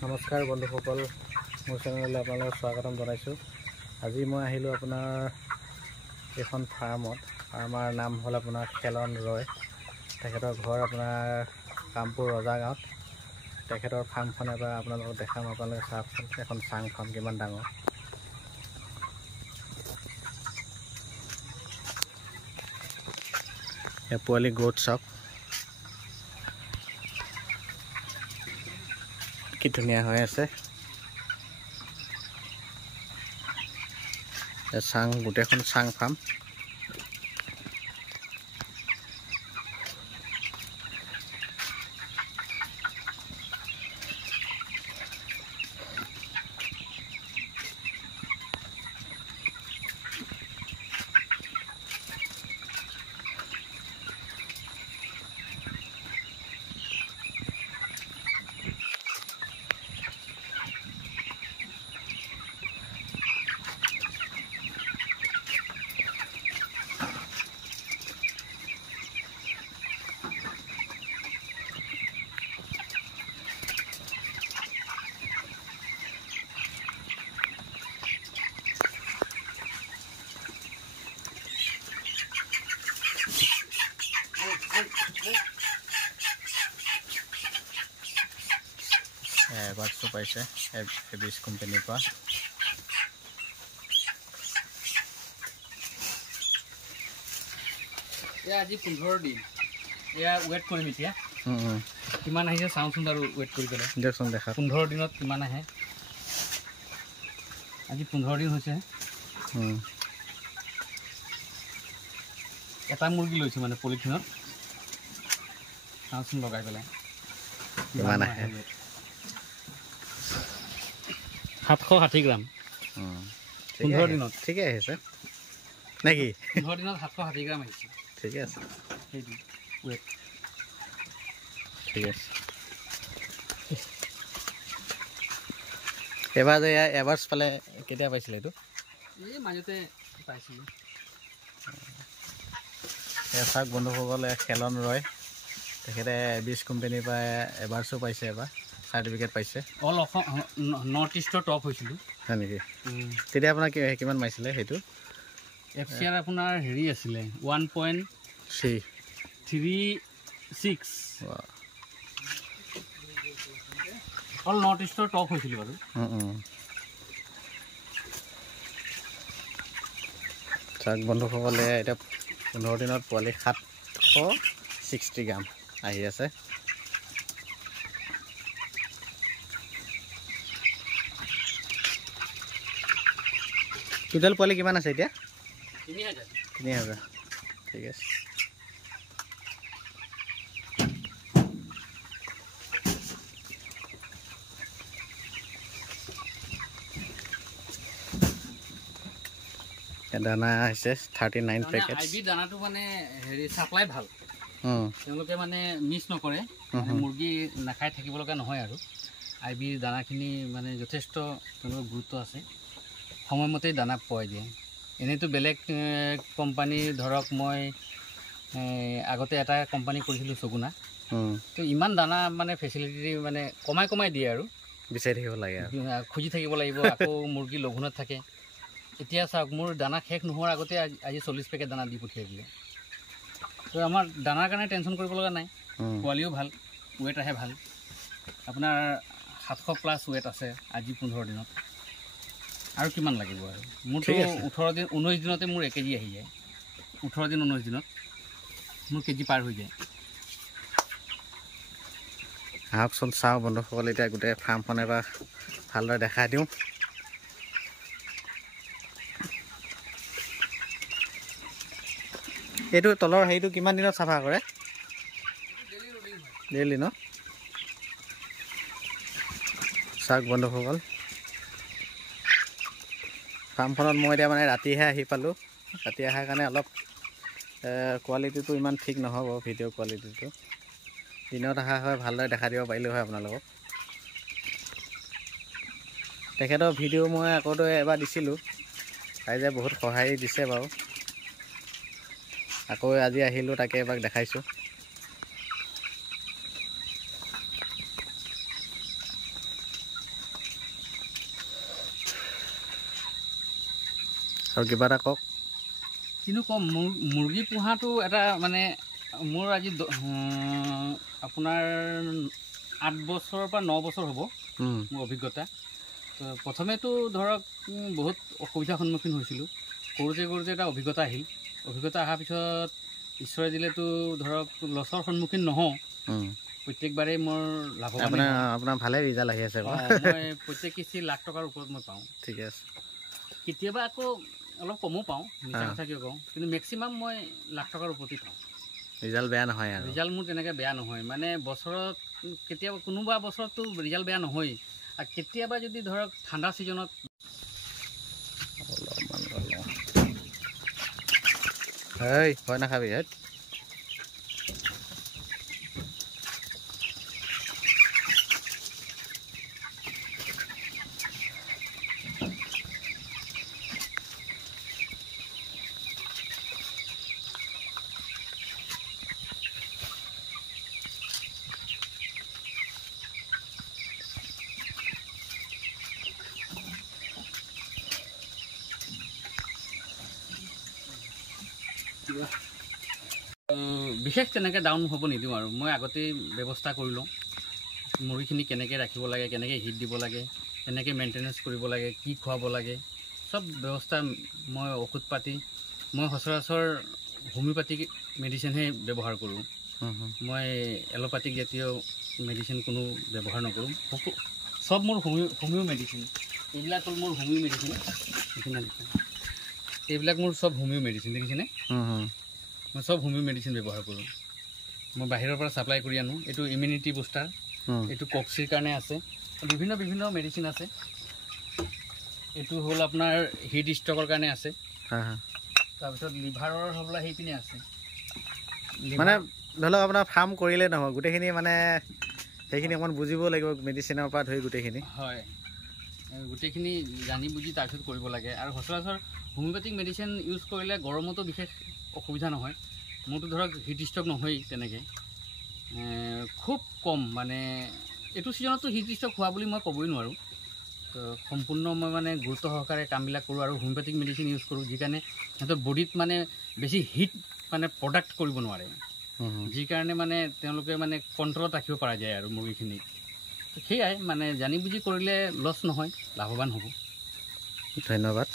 নমস্কাৰ বন্ধুসকল, মোৰ চেনেললৈ আপোনালোকক স্বাগতম জনাইছোঁ। আজি মই আহিলোঁ আপোনাৰ এখন ফাৰ্মত। ফাৰ্মাৰ নাম হ'ল আপোনাৰ খেলন ৰয়। তেখেতৰ ঘৰ আপোনাৰ কামপুৰ ৰজা গাঁৱত। তেখেতৰ ফাৰ্মখন এবাৰ আপোনালোকক দেখাম। আপোনালোকে চাওকচোন, এখন চাং ফাৰ্ম কিমান ডাঙৰ। পোৱালি গ্ৰোথ চাওক, কি ধুনীয়া হৈ আছে। চাং, গোটেইখন চাং ফাৰ্ম। এবাৰটো পাইছে এবিছ কোম্পানীৰ পৰা। আজি 15 দিন এয়া ৱেট কৰিম। এতিয়া কিমান আহিছে চাওঁচোন বাৰু, ৱেট কৰি পেলাই দিয়কচোন দেখা। 15 দিনত কিমান আহে। আজি 15 দিন হৈছে। এটা মুৰ্গী লৈছোঁ মানে পলিথিনত। চাওঁচোন লগাই পেলাই কিমান আহে। 760 গ্ৰাম 15 দিনত। ঠিকে আহিছে নেকি? 15 দিনত 760 গ্ৰাম আহিছে। ঠিকে আছে, সেইটো ৱেট ঠিক আছে। এবাৰ যে এবাৰ্ছ পালে কেতিয়া পাইছিলে এইটো? এই মাজতে পাইছিলোঁ। চাওক বন্ধুসকল, খেলন ৰয়। তেখেতে এবিছ কোম্পানীৰ পৰা এবাৰ্ছো পাইছে, এবাৰ চাৰ্টিফিকেট পাইছে। অল অসম নৰ্থ ইষ্টৰ টপ হৈছিলোঁ। হয় নেকি? তেতিয়া আপোনাৰ কিমান মাৰিছিলে সেইটো? FCR আপোনাৰ হেৰি আছিলে 1.36। অল নৰ্থ ইষ্টৰ টপ হৈছিলোঁ বাৰু। চাওক বন্ধুসকলে, এতিয়া 15 দিনত পোৱালি 760 গ্ৰাম আহি আছে। টোটেল পোৱালি কিমান আছে এতিয়া? 3000। ঠিক আছে। দানা হৈছে 39 পেকেট। আইবি দানাটো মানে হেৰি চাপ্লাই ভাল। তেওঁলোকে মানে মিছ নকৰে, মুৰ্গী নাখাই থাকিব লগা নহয় আৰু। আইবিৰ দানাখিনি মানে যথেষ্ট তেওঁলোকৰ গুৰুত্ব আছে। সময়মতেই দানা পোৱাই দিয়ে। এনেইতো বেলেগ কোম্পানী, ধৰক মই আগতে এটা কোম্পানী কৰিছিলোঁ চগুনা, তো ইমান দানা মানে ফেচিলিটি মানে কমাই দিয়ে আৰু। বিচাৰি থাকিব লাগে আৰু, খুজি থাকিব লাগিব। আকৌ মুৰ্গী লঘোণত থাকে। এতিয়া চাওক, মোৰ দানা শেষ নোহোৱাৰ আগতে আজি 40 পেকেট দানা দি পঠিয়াই দিলে। তো আমাৰ দানাৰ কাৰণে টেনশ্যন কৰিব লগা নাই। পোৱালিও ভাল, ৱেট আহে ভাল। আপোনাৰ 700+ ৱেট আছে আজি 15 দিনত। আৰু কিমান লাগিব আৰু? মোৰতো 18 দিন 19 দিনতে মোৰ 1 কেজি আহি যায়। 18 দিন 19 দিনত মোৰ কেজি পাৰ হৈ যায়। আহকচোন চাওঁ বন্ধুসকল, এতিয়া গোটেই ফাৰ্মখন এবাৰ ভালদৰে দেখাই দিওঁ। এইটো তলৰ হেৰিটো কিমান দিনত চাফা কৰে? ডেইলি ন? চাওক বন্ধুসকল, ফাৰ্মখনত মই এতিয়া মানে ৰাতিহে আহি পালোঁ। ৰাতি অহাৰ কাৰণে অলপ কোৱালিটিটো ইমান ঠিক নহ'ব, ভিডিঅ' কোৱালিটিটো। দিনত অহা হয় ভালদৰে দেখাই দিব পাৰিলোঁ হয় আপোনালোকক। তেখেতৰ ভিডিঅ' মই আগতে এবাৰ দিছিলোঁ, ৰাইজে বহুত সহায় দিছে বাৰু। আকৌ আজি আহিলোঁ, তাকে এবাৰ দেখাইছোঁ। আৰু কিবা এটা কওক। কিন্তু কম মুৰ্গী পোহাটো এটা মানে মোৰ আজি আপোনাৰ 8 বছৰৰ পৰা 9 বছৰ হ'ব মোৰ অভিজ্ঞতা। তো প্ৰথমেতো ধৰক বহুত অসুবিধাৰ সন্মুখীন হৈছিলোঁ। কৰোঁতে এটা অভিজ্ঞতা আহিল। অভিজ্ঞতা অহাৰ পিছত ঈশ্বৰে দিলেতো ধৰক লছৰ সন্মুখীন নহওঁ। প্ৰত্যেকবাৰেই মোৰ লাভৱান। আপোনাৰ ভালে ৰিজাল্ট আহি আছে। মই প্ৰত্যেক কিস্তি লাখ টকাৰ ওপৰত মই পাওঁ। ঠিকে আছে। কেতিয়াবা আকৌ অলপ কমো পাওঁ, মিছা কথা কিয় কওঁ, কিন্তু মেক্সিমাম মই লাখ টকাৰ ওপৰতেই পাওঁ। ৰিজাল্ট বেয়া নহয় আৰু। ৰিজাল্ট মোৰ তেনেকৈ বেয়া নহয়। মানে বছৰত কেতিয়াবা কোনোবা বছৰততো ৰিজাল্ট বেয়া নহয়েই। আৰু কেতিয়াবা যদি ধৰক ঠাণ্ডা ছিজনত ভয় নাখাবি। বিশেষ তেনেকৈ ডাউন হ'ব নিদিওঁ আৰু মই আগতেই ব্যৱস্থা কৰি লওঁ। মুৰ্গীখিনি কেনেকৈ ৰাখিব লাগে, কেনেকৈ হিট দিব লাগে, কেনেকৈ মেইনটেনেঞ্চ কৰিব লাগে, কি খুৱাব লাগে, চব ব্যৱস্থা মই ঔষধ পাতি মই সচৰাচৰ হোমিঅ'পেথিক মেডিচিনহে ব্যৱহাৰ কৰোঁ। মই এল'পেথিক জাতীয় মেডিচিন কোনো ব্যৱহাৰ নকৰোঁ। চব মোৰ হোমিঅ' মেডিচিন। এইবিলাক হ'ল মোৰ হোমিঅ' মেডিচিন। এইবিলাক মোৰ চব হোমিঅ' মেডিচিন, দেখিছেনে? মই চব হোমিঅ' মেডিচিন ব্যৱহাৰ কৰোঁ। মই বাহিৰৰ পৰা ছাপ্লাই কৰি আনো। এইটো ইমিউনিটি বুষ্টাৰ, এইটো কক্সিৰ কাৰণে আছে, বিভিন্ন মেডিচিন আছে। এইটো হ'ল আপোনাৰ হিট ষ্টকৰ কাৰণে আছে। তাৰপিছত লিভাৰৰ হ'বলৈ সেইপিনে আছে। মানে ধৰি লওক আপোনাৰ ফাৰ্ম কৰিলে নহয়, গোটেইখিনি মানে সেইখিনি অকণমান বুজিব লাগিব, মেডিচিনৰ পৰা ধৰি গোটেইখিনি। হয়, গোটেইখিনি জানি বুজি তাৰপিছত কৰিব লাগে। আৰু সচৰাচৰ হোমিঅ'পেথিক মেডিচিন ইউজ কৰিলে গৰমতো বিশেষ অসুবিধা নহয়। মোৰতো ধৰক হিট ষ্টক নহয়েই তেনেকৈ, খুব কম। মানে এইটো ছিজনততো হিট ষ্টক হোৱা বুলি মই ক'বই নোৱাৰোঁ। তো সম্পূৰ্ণ মই মানে গুৰুত্ব সহকাৰে কামবিলাক কৰোঁ আৰু হোমিঅ'পেথিক মেডিচিন ইউজ কৰোঁ, যি কাৰণে সিহঁতৰ বডিত মানে বেছি হিট মানে প্ৰডাক্ট কৰিব নোৱাৰে, যি কাৰণে মানে তেওঁলোকে মানে কণ্ট্ৰলত ৰাখিব পৰা যায় আৰু মুৰ্গীখিনিক। সেয়াই মানে জানি বুজি কৰিলে লছ নহয়, লাভৱান হ'ব। ধন্যবাদ।